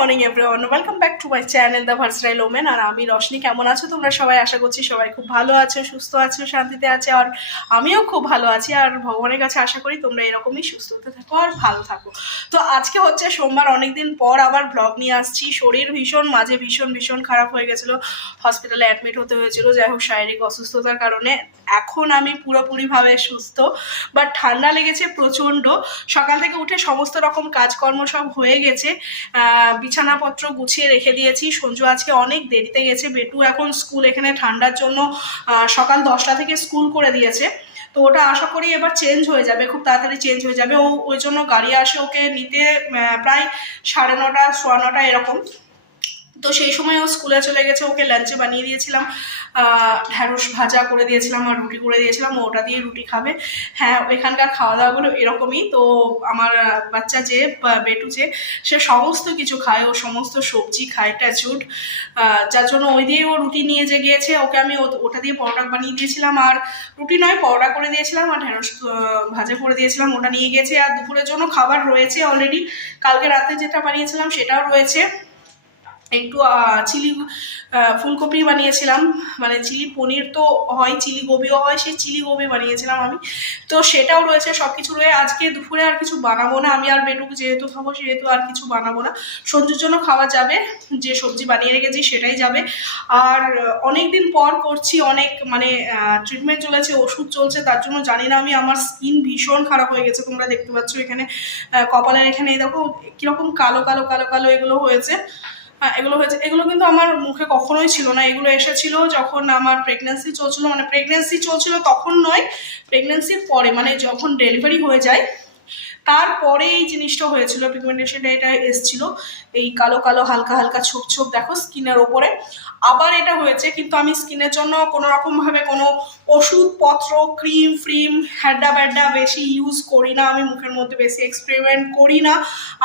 Morning everyone, welcome back to my channel the versatile women. আর আমি রশনি। কেমন আছো তোমরা সবাই? আশা করছি সবাই খুব ভালো আছো, সুস্থ আছো, শান্তিতে আছে। আর আমিও খুব ভালো আছি। আর ভগবানের কাছে আশা করি তোমরা এরকমই সুস্থ হতে থাকো আর ভালো থাকো। তো আজকে হচ্ছে সোমবার, অনেকদিন পর আবার ব্লগ নিয়ে আসছি। শরীর মাঝে ভীষণ খারাপ হয়ে গেছিলো, হসপিটালে অ্যাডমিট হতে হয়েছিল। যাই হোক, শারীরিক অসুস্থতার কারণে এখন আমি পুরোপুরিভাবে সুস্থ, বাট ঠান্ডা লেগেছে প্রচণ্ড। সকাল থেকে উঠে সমস্ত রকম কাজকর্ম সব হয়ে গেছে, বিছানাপত্র গুছিয়ে রেখে দিয়েছি। সঞ্জু আজকে অনেক দেরিতে গেছে। বেটু এখন স্কুল এখানে ঠান্ডার জন্য সকাল 10টা থেকে স্কুল করে দিয়েছে। তো ওটা আশা করি এবার চেঞ্জ হয়ে যাবে, খুব তাড়াতাড়ি চেঞ্জ হয়ে যাবে। ওই জন্য গাড়ি আসে ওকে নিতে প্রায় 9:30 9:15 এরকম। তো সেই সময় ও স্কুলে চলে গেছে। ওকে লাঞ্চে বানিয়ে দিয়েছিলাম, ঢ্যাঁড়স ভাজা করে দিয়েছিলাম আর রুটি করে দিয়েছিলাম। ওটা দিয়ে রুটি খাবে। হ্যাঁ, এখানকার খাওয়া দাওয়াগুলো এরকমই। তো আমার বাচ্চা যে বেটু যে, সে সমস্ত কিছু খায়, ও সমস্ত সবজি খায় ট্যাচুড, যার জন্য ওই দিয়ে ও রুটি নিয়ে যে গিয়েছে। ওকে আমি ওটা দিয়ে পরোটা বানিয়ে দিয়েছিলাম, আর রুটি নয় পরোটা করে দিয়েছিলাম, আর ঢ্যাঁড়স ভাজা করে দিয়েছিলাম। ওটা নিয়ে গেছে। আর দুপুরের জন্য খাবার রয়েছে অলরেডি, কালকে রাতে যেটা বানিয়েছিলাম সেটাও রয়েছে। একটু চিলি ফুলকপি বানিয়েছিলাম, মানে চিলি পনির তো হয়, চিলি গোবিও হয়, সেই চিলি গোবি বানিয়েছিলাম আমি। তো সেটাও রয়েছে, সব কিছু রয়ে আজকে দুপুরে আর কিছু বানাবো না। আমি আর বেটুক যেহেতু খাবো সেহেতু আর কিছু বানাবো না। সঞ্জুর জন্য খাওয়া যাবে, যে সবজি বানিয়ে রেখেছি সেটাই যাবে। আর অনেক দিন পর করছি, অনেক মানে ট্রিটমেন্ট চলেছে, ওষুধ চলছে, তার জন্য জানি না আমি, আমার স্কিন ভীষণ খারাপ হয়ে গেছে। তোমরা দেখতে পাচ্ছ এখানে কপালের এখানে দেখো কিরকম কালো কালো কালো কালো এগুলো হয়েছে। এগুলো হয়েছে, এগুলো কিন্তু আমার মুখে কখনোই ছিল না। এগুলো এসেছিল যখন আমার প্রেগনেন্সি চলছিল, মানে প্রেগনেন্সি চলছিল তখন নয়, প্রেগনেন্সির পরে, মানে যখন ডেলিভারি হয়ে যায় তারপরে এই জিনিসটা হয়েছিল। পিগমেন্টেশনটা এটা এসেছিল, এই কালো কালো হালকা হালকা ছোপ ছোপ দেখো স্কিনের ওপরে। আবার এটা হয়েছে, কিন্তু আমি স্কিনের জন্য কোনো রকম ভাবে কোনো ওষুধপত্র, ক্রিম ফ্রিম, হ্যাড্ডা ব্যাড্ডা বেশি ইউজ করি না। আমি মুখের মধ্যে বেশি এক্সপেরিমেন্ট করি না,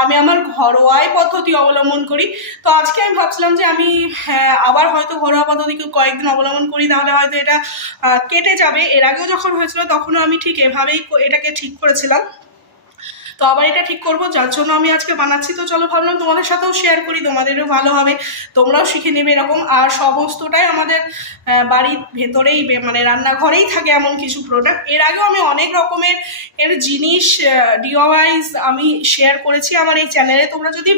আমি আমার ঘরোয়াই পদ্ধতি অবলম্বন করি। তো আজকে আমি ভাবছিলাম যে আমি আবার হয়তো ঘরোয়া পদ্ধতি কয়েকদিন অবলম্বন করি, তাহলে হয়তো এটা কেটে যাবে। এর আগেও যখন হয়েছিল তখনও আমি ঠিক এভাবেই এটাকে ঠিক করেছিলাম। তো আবার এটা ঠিক করবো, যার জন্য আমি আজকে বানাচ্ছি। তো চলো, ভাবলাম তোমাদের সাথেও শেয়ার করি, তোমাদেরও ভালো হবে, তোমরাও শিখে নেবে এরকম। আর সমস্তটাই আমাদের বাড়ির ভেতরেই, মানে রান্নাঘরেই থাকে এমন কিছু প্রোডাক্ট। এর আগেও আমি অনেক রকমের জিনিস ডিওয়াইজ আমি শেয়ার করেছি আমার এই চ্যানেলে। তোমরা যদি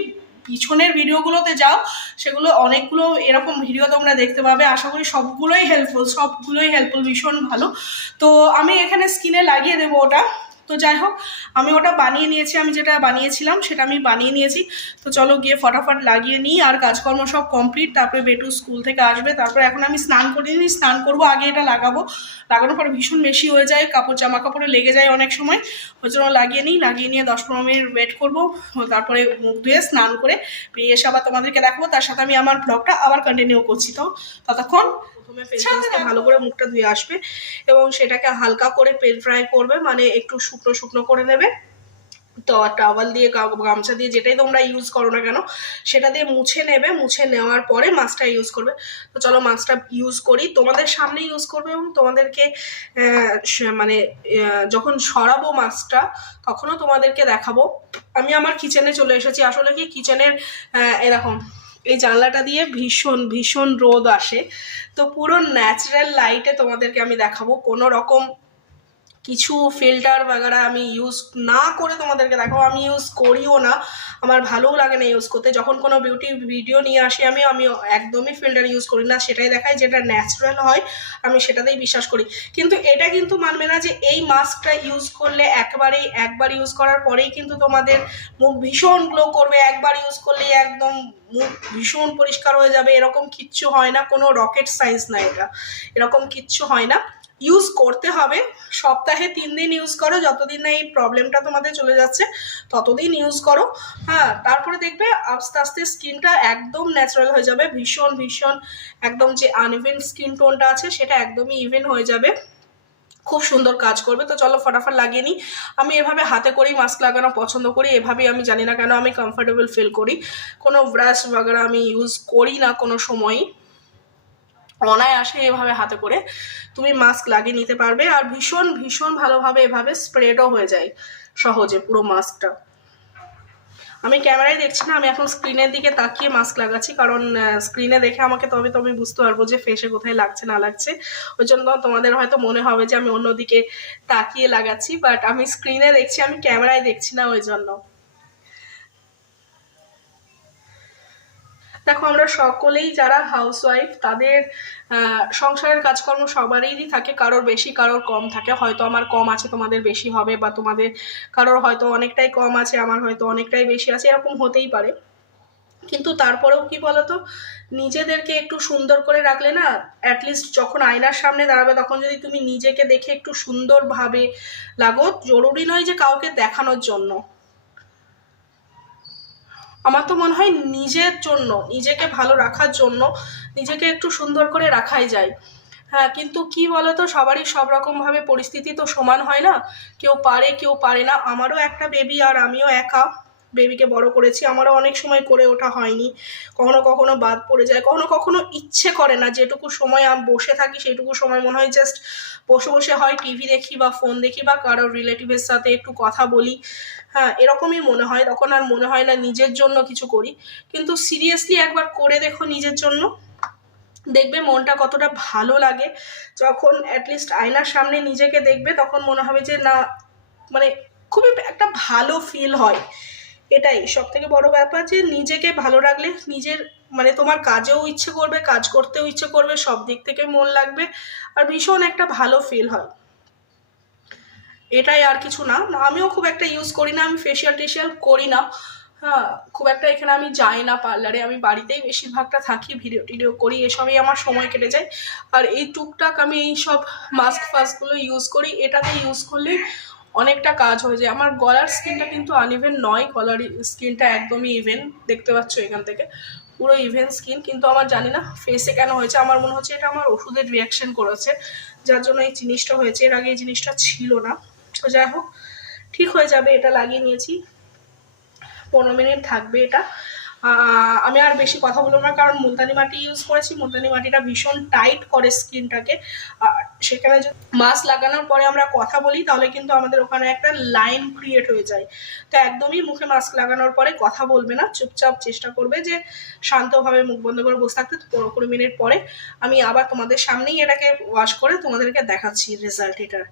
পিছনের ভিডিওগুলোতে যাও, সেগুলো অনেকগুলো এরকম ভিডিও তোমরা দেখতে পাবে। আশা করি সবগুলোই হেল্পফুল, ভীষণ ভালো। তো আমি এখানে স্কিনে লাগিয়ে দেবো ওটা। তো যাই হোক, আমি ওটা বানিয়ে নিয়েছি, আমি যেটা বানিয়েছিলাম সেটা আমি বানিয়ে নিয়েছি। তো চলো গিয়ে ফটাফট লাগিয়ে নিই। আর কাজকর্ম সব কমপ্লিট, তারপরে বেটু স্কুল থেকে আসবে। তারপরে এখন আমি স্নান করিনি, স্নান করবো, আগে এটা লাগাবো। লাগানোর পরে ভীষণ বেশি হয়ে যায়, জামা কাপড়ে লেগে যায় অনেক সময়। ওই জন্য লাগিয়ে নিই, লাগিয়ে নিয়ে 10-15 মিনিট ওয়েট করবো। তারপরে মুখ ধুয়ে স্নান করে বেরিয়ে এসে আবার তোমাদেরকে দেখাবো। তার সাথে আমি আমার ব্লগটা আবার কন্টিনিউ করছি। তো ততক্ষণ প্রথমে ফেস ওয়াশে ভালো করে মুখটা ধুয়ে আসবে এবং সেটাকে হালকা করে তেল ফ্রাই করবে, মানে একটু শুকনো শুকনো করে নেবে। তো টাওয়াল দিয়ে, গামছা দিয়ে, যেটাই তোমরা ইউজ করো না কেন, সেটা দিয়ে মুছে নেবে। মুছে নেওয়ার পরে মাস্কটা ইউজ করবে। তো চলো মাস্কটা ইউজ করি, তোমাদের সামনে ইউজ করবে এবং তোমাদেরকে মানে যখন সরাবো মাস্কটা তখনও তোমাদেরকে দেখাবো। আমি আমার কিচেনে চলে এসেছি। আসলে কি, কিচেনের এরকম এই জানলাটা দিয়ে ভীষণ রোদ আসে। তো পুরো ন্যাচারাল লাইটে তোমাদেরকে আমি দেখাবো, কোনো রকম কিছু ফিল্টার বাগারা আমি ইউজ না করে তোমাদেরকে দেখাবো। আমি ইউজ করিও না, আমার ভালোও লাগে না ইউজ করতে। যখন কোনো বিউটি ভিডিও নিয়ে আসি আমি একদমই ফিল্টার ইউজ করি না, সেটাই দেখাই যেটা ন্যাচারাল হয়, আমি সেটাতেই বিশ্বাস করি। কিন্তু এটা কিন্তু মানবে না যে এই মাস্কটা ইউজ করলে একবার ইউজ করার পরেই কিন্তু তোমাদের মুখ ভীষণ গ্লো করবে, একবার ইউজ করলেই একদম মুখ ভীষণ পরিষ্কার হয়ে যাবে। এরকম কিচ্ছু হয় না, কোনো রকেট সায়েন্স না এটা, এরকম কিচ্ছু হয় না। ইউজ করতে হবে, সপ্তাহে 3 দিন ইউজ করো, যতদিন না এই প্রবলেমটা তোমাদের চলে যাচ্ছে ততদিন ইউজ করো। হ্যাঁ, তারপরে দেখবে আস্তে আস্তে স্কিনটা একদম ন্যাচারাল হয়ে যাবে। ভীষণ একদম যে আনইভেন স্কিন টোনটা আছে সেটা একদমই ইভেন হয়ে যাবে, খুব সুন্দর কাজ করবে। তো চলো ফটাফট লাগিয়ে নিই। আমি এভাবে হাতে করেই মাস্ক লাগানো পছন্দ করি, এভাবেই আমি জানি না কেন আমি কমফোর্টেবল ফিল করি। কোনো ব্রাশ বাগারা আমি ইউজ করি না কোনো সময়ই, অনায়াসে এভাবে হাতে করে তুমি মাস্ক লাগিয়ে নিতে পারবে। আর ভীষণ ভালোভাবে এভাবে স্প্রেডও হয়ে যায় সহজে পুরো মাস্কটা। আমি ক্যামেরায় দেখছি না, আমি এখন স্ক্রিনের দিকে তাকিয়ে মাস্ক লাগাচ্ছি, কারণ স্ক্রিনে দেখে আমাকে তবে তবে বুঝতে পারবো যে ফেসে কোথায় লাগছে না লাগছে। ওই জন্য তোমাদের হয়তো মনে হবে যে আমি অন্যদিকে তাকিয়ে লাগাচ্ছি, বাট আমি স্ক্রিনে দেখছি, আমি ক্যামেরায় দেখছি না, ওই জন্য। দেখো আমরা সকলেই যারা হাউসওয়াইফ তাদের সংসারের কাজকর্ম সবারই থাকে, কারোর বেশি কারোর কম থাকে। হয়তো আমার কম আছে, তোমাদের বেশি হবে, বা তোমাদের কারোর হয়তো অনেকটাই কম আছে, আমার হয়তো অনেকটাই বেশি আছে, এরকম হতেই পারে। কিন্তু তারপরেও কি বলতো, নিজেদেরকে একটু সুন্দর করে রাখলে না, অ্যাটলিস্ট যখন আয়নার সামনে দাঁড়াবে তখন যদি তুমি নিজেকে দেখে একটু সুন্দরভাবে লাগো, জরুরি নয় যে কাউকে দেখানোর জন্য। আমার তো মনে হয় নিজের জন্য, নিজেকে ভালো রাখার জন্য নিজেকে একটু সুন্দর করে রাখাই যায়। হ্যাঁ, কিন্তু কি বলতো, সবারই সব রকম ভাবে পরিস্থিতি তো সমান হয় না, কেউ পারে কেউ পারে না। আমারও একটা বেবি, আর আমিও একা বেবিকে বড় করেছি, আমারও অনেক সময় করে ওঠা হয়নি, কখনো কখনো বাদ পড়ে যায়, কখনো কখনো ইচ্ছে করে না। যেটুকু সময় আমি বসে থাকি সেইটুকু সময় মনে হয় জাস্ট বসে বসে হয় টিভি দেখি বা ফোন দেখি বা কারোর রিলেটিভের সাথে একটু কথা বলি। হ্যাঁ, এরকমই মনে হয়, তখন আর মনে হয় না নিজের জন্য কিছু করি। কিন্তু সিরিয়াসলি একবার করে দেখো নিজের জন্য, দেখবে মনটা কতটা ভালো লাগে। যখন অ্যাটলিস্ট আয়নার সামনে নিজেকে দেখবে তখন মনে হবে যে না, মানে খুবই একটা ভালো ফিল হয়। এটাই সব থেকে বড় ব্যাপার, যে নিজেকে ভালো রাখলে নিজের মানে তোমার কাজেও ইচ্ছে করবে, কাজ করতেও ইচ্ছে করবে, সব দিক থেকে মন লাগবে, আর ভীষণ একটা ভালো ফিল হয়। এটাই, আর কিছু না। আমিও খুব একটা ইউজ করি না, আমি ফেসিয়াল টেসিয়াল করি না। হ্যাঁ, খুব একটা এখানে আমি যাই না পার্লারে, আমি বাড়িতেই বেশিরভাগটা থাকি, ভিডিও টিডিও করি, এসবই আমার সময় কেটে যায়। আর এই টুকটাক আমি এই সব মাস্ক ফাস্কগুলো ইউজ করি, এটাতে ইউজ করলে অনেকটা কাজ হয়ে যায়। আমার গলার স্কিনটা কিন্তু আনইভেন নয়, গলার স্কিনটা একদমই ইভেন, দেখতে পাচ্ছ এখান থেকে পুরো ইভেন স্কিন। কিন্তু আমার জানি না ফেসে কেন হয়েছে, আমার মনে হচ্ছে এটা আমার ওষুধের রিয়াকশন করেছে, যার জন্য এই জিনিসটা হয়েছে। এর আগে এই জিনিসটা ছিল না। তো যাই হোক, ঠিক হয়ে যাবে। এটা লাগিয়ে নিয়েছি, 15 মিনিট থাকবে এটা। আমি আর বেশি কথা বলবো না, কারণ মুলতানি মাটি ইউজ করেছি, মুলতানি মাটিটা ভীষণ টাইট করে স্কিনটাকে। আর সেখানে যদি মাস্ক লাগানোর পরে আমরা কথা বলি তাহলে কিন্তু আমাদের ওখানে একটা লাইন ক্রিয়েট হয়ে যায়। তো একদমই মুখে মাস্ক লাগানোর পরে কথা বলবে না, চুপচাপ চেষ্টা করবে যে শান্তভাবে মুখ বন্ধ করে বসে থাকতে। 15 মিনিট পরে আমি আবার তোমাদের সামনেই এটাকে ওয়াশ করে তোমাদেরকে দেখাচ্ছি রেজাল্ট। এটার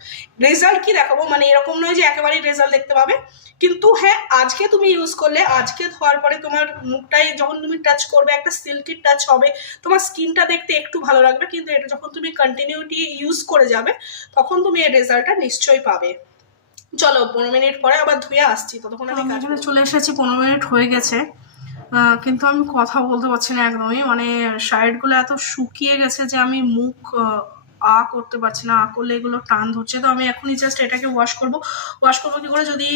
রেজাল্ট কি দেখাবো, মানে এরকম নয় যে একেবারেই রেজাল্ট দেখতে পাবে, কিন্তু হ্যাঁ আজকে তুমি ইউজ করলে, আজকে ধোয়ার পরে তোমার মুখটাই যখন তুমি টাচ করবে একটা সিল্কি টাচ হবে, তোমার স্কিনটা দেখতে একটু ভালো লাগবে। কিন্তু এটা যখন তুমি কন্টিনিউটি ইউজ করে যাবে তখন তুমি এই রেজাল্টটা নিশ্চয়ই পাবে। চলো 15 মিনিট পরে আবার ধুয়ে আসছি, ততক্ষণ আমি এখানে চলে এসেছি। 15 মিনিট হয়ে গেছে, কিন্তু আমি কথা বলতে পারছি না একদমই, মানে সাইডগুলো এত শুকিয়ে গেছে যে আমি মুখ করতে পারছি না, করলে এগুলো টান ধরছে। তো আমি এখনই জাস্ট এটাকে ওয়াশ করবো কি করে, যদি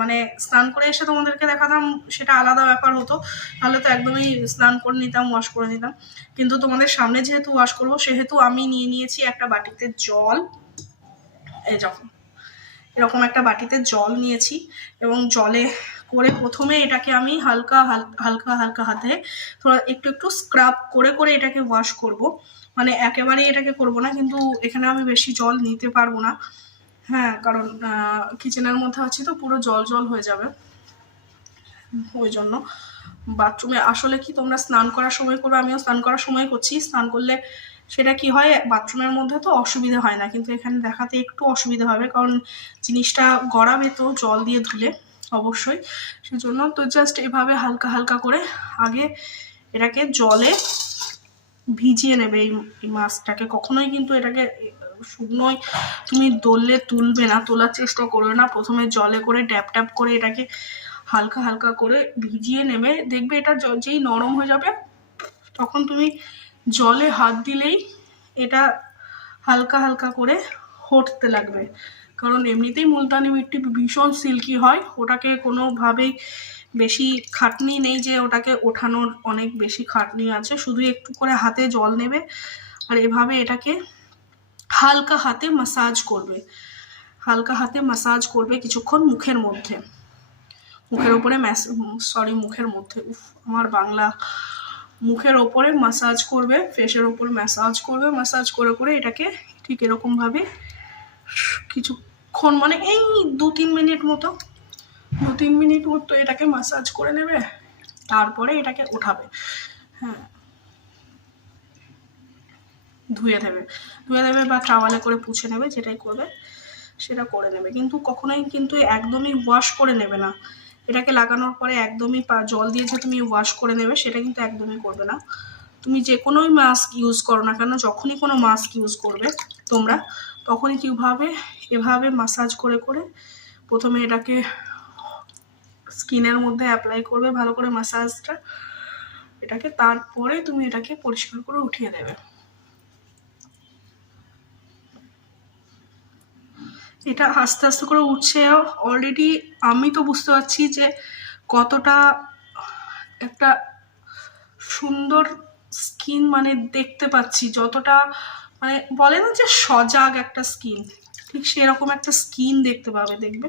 মানে স্নান করে এসে তোমাদেরকে দেখাতাম সেটা আলাদা ব্যাপার হতো, তাহলে তো একদমই স্নান করে নিতাম, ওয়াশ করে নিতাম। কিন্তু তোমাদের সামনে যেহেতু ওয়াশ করবো সেহেতু আমি নিয়ে নিয়েছি একটা বাটিতে জল। এই যখন এরকম একটা বাটিতে জল নিয়েছি, এবং জলে করে প্রথমে এটাকে আমি হালকা হালকা হালকা হাতে একটু একটু স্ক্রাব করে করে এটাকে ওয়াশ করব। মানে একেবারেই এটাকে করব না, কিন্তু এখানে আমি বেশি জল নিতে পারবো না। হ্যাঁ, কারণ কিচেনের মধ্যে আছি তো পুরো জল জল হয়ে যাবে, ওই জন্য। বাথরুমে আসলে কি তোমরা স্নান করার সময় করবে, আমিও স্নান করার সময় করছি। স্নান করলে সেটা কি হয়, বাথরুমের মধ্যে তো অসুবিধা হয় না, কিন্তু এখানে দেখাতে একটু অসুবিধা হবে, কারণ জিনিসটা গড়াবে তো জল দিয়ে ধুলে অবশ্যই, সেজন্য। তো জাস্ট এভাবে হালকা হালকা করে আগে এটাকে জলে ভিজিয়ে নেবে এই মাছটাকে। কখনোই কিন্তু এটাকে শুকনোই তুমি দললে তুলবে না, তোলার চেষ্টা করবে না। প্রথমে জলে করে ড্যাপ ট্যাপ করে এটাকে হালকা হালকা করে ভিজিয়ে নেবে। দেখবে এটা যেই নরম হয়ে যাবে তখন তুমি জলে হাত দিলেই এটা হালকা হালকা করে হটতে লাগবে। কারণ এমনিতেই মুলতানি মিট্টি ভীষণ সিল্কি হয়, ওটাকে কোনোভাবেই বেশি খাটনি নেই যে ওটাকে ওঠানোর অনেক বেশি খাটনি আছে। শুধু একটু করে হাতে জল নেবে আর এভাবে এটাকে হালকা হাতে মাসাজ করবে, হালকা হাতে মাসাজ করবে কিছুক্ষণ মুখের মধ্যে, মুখের ওপরে মুখের মধ্যে, আমার বাংলা, মুখের ওপরে মাসাজ করবে, ফেসের ওপর মাসাজ করবে, মাসাজ করে করে এটাকে ঠিক এরকমভাবে কিছুক্ষণ, মানে এই 2-3 মিনিট মতো 2-3 মিনিট মতো এটাকে মাসাজ করে নেবে, তারপরে এটাকে উঠাবে। হ্যাঁ, ধুয়ে দেবে বা টাওয়ালে করে পুছে নেবে, যেটাই করবে সেটা করে নেবে। কিন্তু কখনোই কিন্তু একদমই ওয়াশ করে নেবে না, এটাকে লাগানোর পরে একদমই জল দিয়ে যে তুমি ওয়াশ করে নেবে সেটা কিন্তু একদমই করবে না। তুমি যে কোনোই মাস্ক ইউজ করো না কেন, যখনই কোনো মাস্ক ইউজ করবে তোমরা, তখনই কীভাবে এভাবে মাসাজ করে করে প্রথমে এটাকে স্কিনের মধ্যে অ্যাপ্লাই করবে ভালো করে মাসাজটা এটাকে, তারপরে তুমি এটাকে পরিষ্কার করে উঠিয়ে দেবে। এটা আস্তে আস্তে করে উঠছে অলরেডি। আমি তো বুঝতে পারছি যে কতটা একটা সুন্দর স্কিন মানে দেখতে পাচ্ছি, যতটা মানে বলে না যে সজাগ একটা স্কিন, ঠিক সেরকম একটা স্কিন দেখতে পাবে, দেখবে।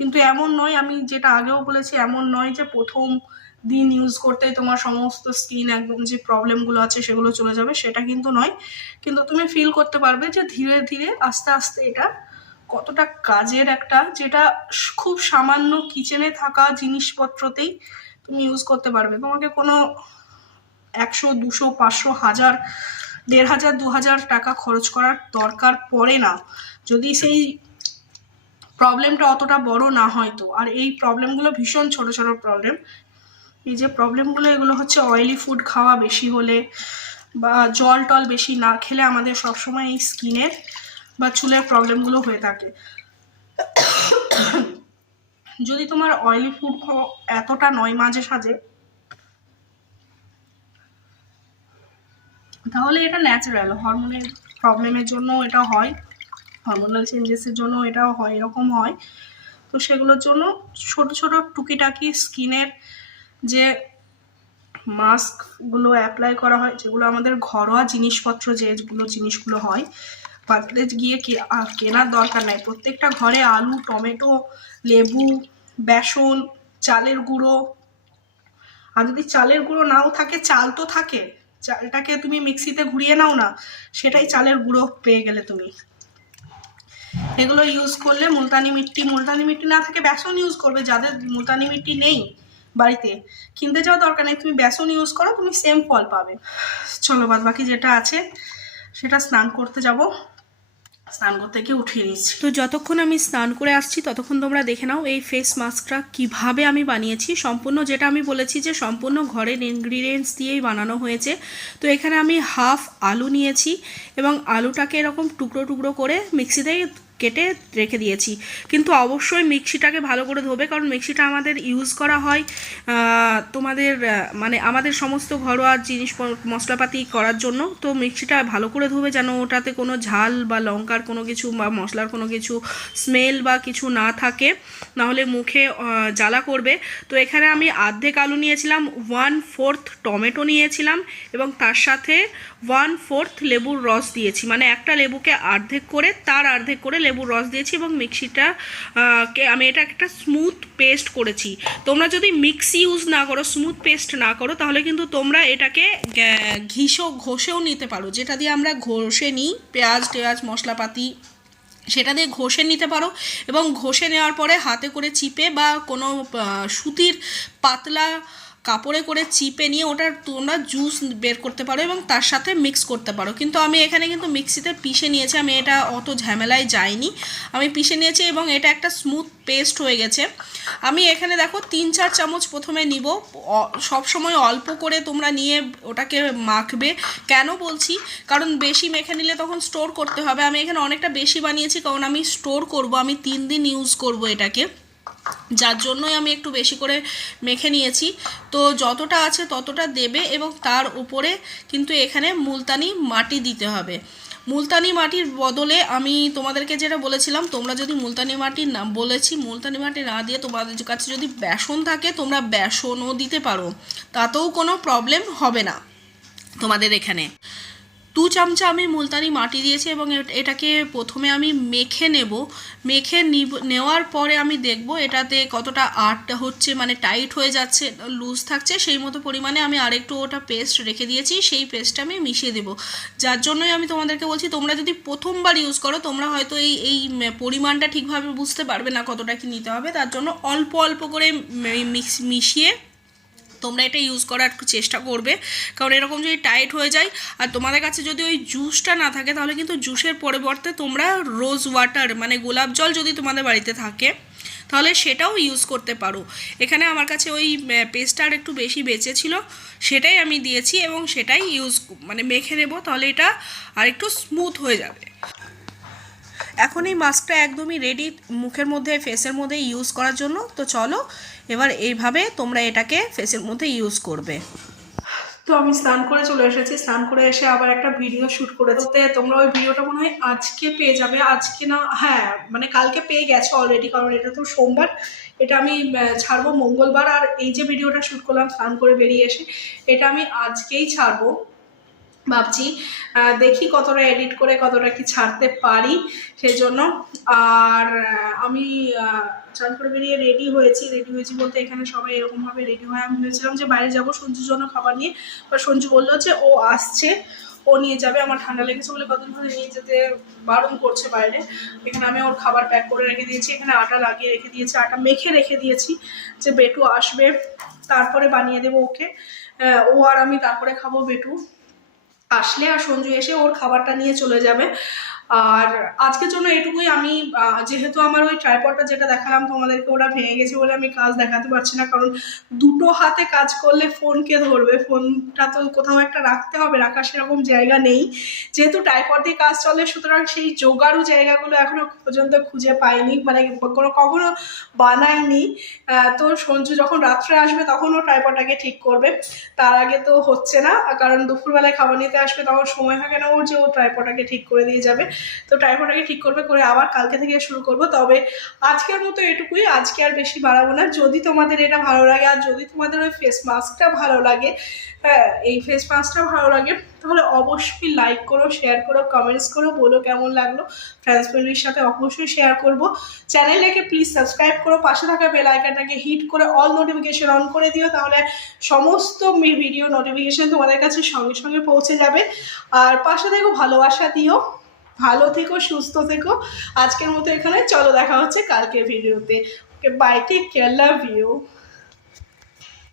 কিন্তু এমন নয়, আমি যেটা আগেও বলেছি, এমন নয় যে প্রথম দিন ইউজ করতেই তোমার সমস্ত স্কিন একদম যে প্রবলেমগুলো আছে সেগুলো চলে যাবে, সেটা কিন্তু নয়। কিন্তু তুমি ফিল করতে পারবে যে ধীরে ধীরে আস্তে আস্তে এটা কতটা কাজের একটা, যেটা খুব সামান্য কিচেনে থাকা জিনিসপত্রতেই তুমি ইউজ করতে পারবে। তোমাকে কোনো 100, 200, 500, 1000, 1500, 2000 টাকা খরচ করার দরকার পড়ে না, যদি সেই প্রবলেমটা অতটা বড় না হয় তো। আর এই প্রবলেমগুলো ভীষণ ছোট ছোট প্রবলেম। এই যে প্রবলেমগুলো, এগুলো হচ্ছে অয়েলি ফুড খাওয়া বেশি হলে বা জল টল বেশি না খেলে আমাদের সবসময় এই স্কিনের বা চুলের প্রবলেমগুলো হয়ে থাকে। যদি তোমার অয়েলি ফুড এতটা নয় মাঝে সাঝে, তাহলে এটা ন্যাচারাল হরমোনের প্রবলেমের জন্য এটা হয়, হরমোনাল চেঞ্জেসের জন্য এটাও হয়, এরকম হয়। তো সেগুলোর জন্য ছোট ছোট টুকিটাকি স্কিনের যে মাস্কগুলো অ্যাপ্লাই করা হয়, যেগুলো আমাদের ঘরোয়া জিনিসপত্র, যেগুলো জিনিসগুলো হয়, বাজারে গিয়ে কেনার দরকার নাই। প্রত্যেকটা ঘরে আলু, টমেটো, লেবু, বেসন, চালের গুঁড়ো, আর যদি চালের গুঁড়ো নাও থাকে, চাল তো থাকে, চালটাকে তুমি মিক্সিতে ঘুরিয়ে নাও না, সেটাই চালের গুঁড়ো পেয়ে গেলে তুমি। এগুলো ইউজ করলে মুলতানি মিট্টি না থাকে বেসন ইউজ করবে। যাদের মুলতানি মিট্টি নেই বাড়িতে, কিনতে যাওয়া দরকার নেই, তুমি বেসন ইউজ করো, তুমি সেম ফল পাবে। চলো বাদ বাকি যেটা আছে সেটা স্নান করতে যাব, স্নান করতে গিয়ে উঠিয়ে নিচ্ছি। তো যতক্ষণ আমি স্নান করে আসছি ততক্ষণ তোমরা দেখে নাও এই ফেস মাস্কটা কিভাবে আমি বানিয়েছি। সম্পূর্ণ যেটা আমি বলেছি যে সম্পূর্ণ ঘরের ইনগ্রিডিয়েন্টস দিয়েই বানানো হয়েছে। তো এখানে আমি হাফ আলু নিয়েছি এবং আলুটাকে এরকম টুকরো টুকরো করে মিক্সিতে কেটে রেখে দিয়েছি। কিন্তু অবশ্যই মিক্সিটাকে ভালো করে ধোবে, কারণ মিক্সিটা আমাদের ইউজ করা হয় তোমাদের মানে আমাদের সমস্ত ঘরোয়া জিনিস মশলাপাতি করার জন্য। তো মিক্সিটা ভালো করে ধোবে যেন ওটাতে কোনো ঝাল বা লঙ্কার কোনো কিছু বা মশলার কোনো কিছু স্মেল বা কিছু না থাকে, নাহলে মুখে জ্বালা করবে। তো এখানে আমি অর্ধেক আলু নিয়েছিলাম, 1/4 টমেটো নিয়েছিলাম এবং তার সাথে 1/4 লেবুর রস দিয়েছি, মানে একটা লেবুকে অর্ধেক করে তার অর্ধেক করে লেবুর রস দিয়েছি এবং মিক্সিটা আমি এটা একটা স্মুথ পেস্ট করেছি। তোমরা যদি মিক্সি ইউজ না করো, স্মুথ পেস্ট না করো, তাহলে কিন্তু তোমরা এটাকে ঘষেও নিতে পারো, যেটা দিয়ে আমরা ঘষে নিই পেঁয়াজ টেয়াজ মশলাপাতি, সেটা দিয়ে ঘষে নিতে পারো। এবং ঘষে নেওয়ার পরে হাতে করে চিপে বা কোনো সুতির পাতলা কাপড়ে করে চিপে নিয়ে ওটা তোমরা জুস বের করতে পারো এবং তার সাথে মিক্স করতে পারো। কিন্তু আমি এখানে কিন্তু মিক্সিতে পিষে নিয়েছি, আমি এটা অত ঝামেলায় যাইনি, আমি পিষে নিয়েছি এবং এটা একটা স্মুথ পেস্ট হয়ে গেছে। আমি এখানে দেখো 3-4 চামচ প্রথমে নিব, সবসময় অল্প করে তোমরা নিয়ে ওটাকে মাখবে। কেন বলছি, কারণ বেশি মেখে নিলে তখন স্টোর করতে হবে। আমি এখানে অনেকটা বেশি বানিয়েছি, কারণ আমি স্টোর করব, আমি 3 দিন ইউজ করব এটাকে, যার জন্যই আমি একটু বেশি করে মেখে নিয়েছি। তো যতটা আছে ততটা দেবে এবং তার উপরে কিন্তু এখানে মুলতানি মাটি দিতে হবে। মুলতানি মাটির বদলে আমি তোমাদেরকে যেটা বলেছিলাম, তোমরা যদি মুলতানি মাটি না মুলতানি মাটি না দিয়ে তোমাদের কাছে যদি বেসন থাকে তোমরা বেসনও দিতে পারো, তাতেও কোনো প্রবলেম হবে না তোমাদের এখানে। 2 চামচা আমি মুলতানি মাটি দিয়েছি এবং এটাকে প্রথমে আমি মেখে নেব। মেখে নেওয়ার পরে আমি দেখব এটাতে কতটা আর্ট হচ্ছে, মানে টাইট হয়ে যাচ্ছে, লুজ থাকছে, সেই মতো পরিমাণে আমি আরেকটু ওটা পেস্ট রেখে দিয়েছি, সেই পেস্টটা আমি মিশিয়ে দেবো। যার জন্যই আমি তোমাদেরকে বলছি, তোমরা যদি প্রথমবার ইউজ করো তোমরা হয়তো এই পরিমাণটা ঠিকভাবে বুঝতে পারবে না কতটা কি নিতে হবে, তার জন্য অল্প অল্প করে মিশিয়ে তোমরা এটা ইউজ করার একটু চেষ্টা করবে। কারণ এরকম যদি টাইট হয়ে যায় আর তোমাদের কাছে যদি ওই জুসটা না থাকে, তাহলে কিন্তু জুসের পরিবর্তে তোমরা রোজ ওয়াটার মানে গোলাপ জল যদি তোমাদের বাড়িতে থাকে তাহলে সেটাও ইউজ করতে পারো। এখানে আমার কাছে ওই পেস্টটা আর একটু বেশি বেঁচে ছিল, সেটাই আমি দিয়েছি এবং সেটাই মানে মেখে নেব, তাহলে এটা আর একটু স্মুথ হয়ে যাবে। এখন এই মাস্কটা একদমই রেডি মুখের মধ্যে ফেসের মধ্যে ইউজ করার জন্য। তো চলো এবার এইভাবে তোমরা এটাকে ফেসের মধ্যে ইউজ করবে। তো আমি স্নান করে চলে এসেছি, স্নান করে এসে আবার একটা ভিডিও শ্যুট করে দিতে, তোমরা ওই ভিডিওটা মনে হয় আজকে পেয়ে যাবে, আজকে না হ্যাঁ মানে কালকে পেয়ে গেছো অলরেডি, কারণ এটা তো সোমবার, এটা আমি ছাড়বো মঙ্গলবার। আর এই যে ভিডিওটা শ্যুট করলাম স্নান করে বেরিয়ে এসে, এটা আমি আজকেই ছাড়বো ভাবছি। দেখি কতটা এডিট করে কতটা কি ছাড়তে পারি সেই জন্য। আর আমি স্নান করে বেরিয়ে রেডি হয়েছি বলতে এখানে সবাই এরকমভাবে রেডি হয়। আমি ভেবেছিলাম যে বাইরে যাবো সঞ্জুর জন্য খাবার নিয়ে, বা সঞ্জু বললো যে ও আসছে, ও নিয়ে যাবে, আমার ঠান্ডা লেগেছে বলে কতদিন ধরে নিয়ে যেতে বারণ করছে বাইরে। এখানে আমি ওর খাবার প্যাক করে রেখে দিয়েছি, এখানে আটা লাগিয়ে রেখে দিয়েছি, আটা মেখে রেখে দিয়েছি যে বেটু আসবে তারপরে বানিয়ে দেবো ওকে। ও আর আমি তারপরে খাবো, বেটু আসলে আর সঞ্জু এসে ওর খাবারটা নিয়ে চলে যাবে। আর আজকের জন্য এটুকুই। আমি যেহেতু আমার ওই ট্রাইপডটা যেটা দেখালাম তোমাদেরকে, ওটা ভেঙে গেছে বলে আমি কাজ দেখাতে পারছি না, কারণ দুটো হাতে কাজ করলে ফোনকে ধরবে, ফোনটা তো কোথাও একটা রাখতে হবে, রাখার সেরকম জায়গা নেই। যেহেতু ট্রাইপড দিয়ে কাজ চলে, সুতরাং সেই জোগাড়ু জায়গাগুলো এখনো পর্যন্ত খুঁজে পাইনি, মানে কখনো বানাইনি। তো সঞ্জু যখন রাত্রে আসবে তখন ও ট্রাইপডটাকে ঠিক করবে, তার আগে তো হচ্ছে না, কারণ দুপুরবেলায় খাবার নিতে আসবে, তখন সময় থাকে না ওর যে ও ট্রাইপডটাকে ঠিক করে দিয়ে যাবে। তো ট্রাইপডটাকে ঠিক করবে, করে আবার কালকে থেকে শুরু করব। তবে আজকের মতো এটুকুই, আজকে আর বেশি বাড়াবো না। যদি তোমাদের এটা ভালো লাগে আর যদি তোমাদের ওই ফেস মাস্কটা ভালো লাগে, হ্যাঁ এই ফেস মাস্কটা ভালো লাগে, তাহলে অবশ্যই লাইক করো, শেয়ার করো, কমেন্টস করো, বলো কেমন লাগলো। ফ্রেন্ডস ফ্যামিলির সাথে অবশ্যই শেয়ার করবো। চ্যানেলটাকে প্লিজ সাবস্ক্রাইব করো, পাশে থাকা বেল আইকনটাকে হিট করে অল নোটিফিকেশন অন করে দিও, তাহলে সমস্ত ভিডিও নোটিফিকেশন তোমাদের কাছে সঙ্গে সঙ্গে পৌঁছে যাবে। আর পাশে থেকো, ভালোবাসা দিও, ভালো থেকো, সুস্থ থেকো। আজকের মতো এখানে, চলো দেখা হচ্ছে কালকে ভিডিওতে। Okay bye, take care, love you.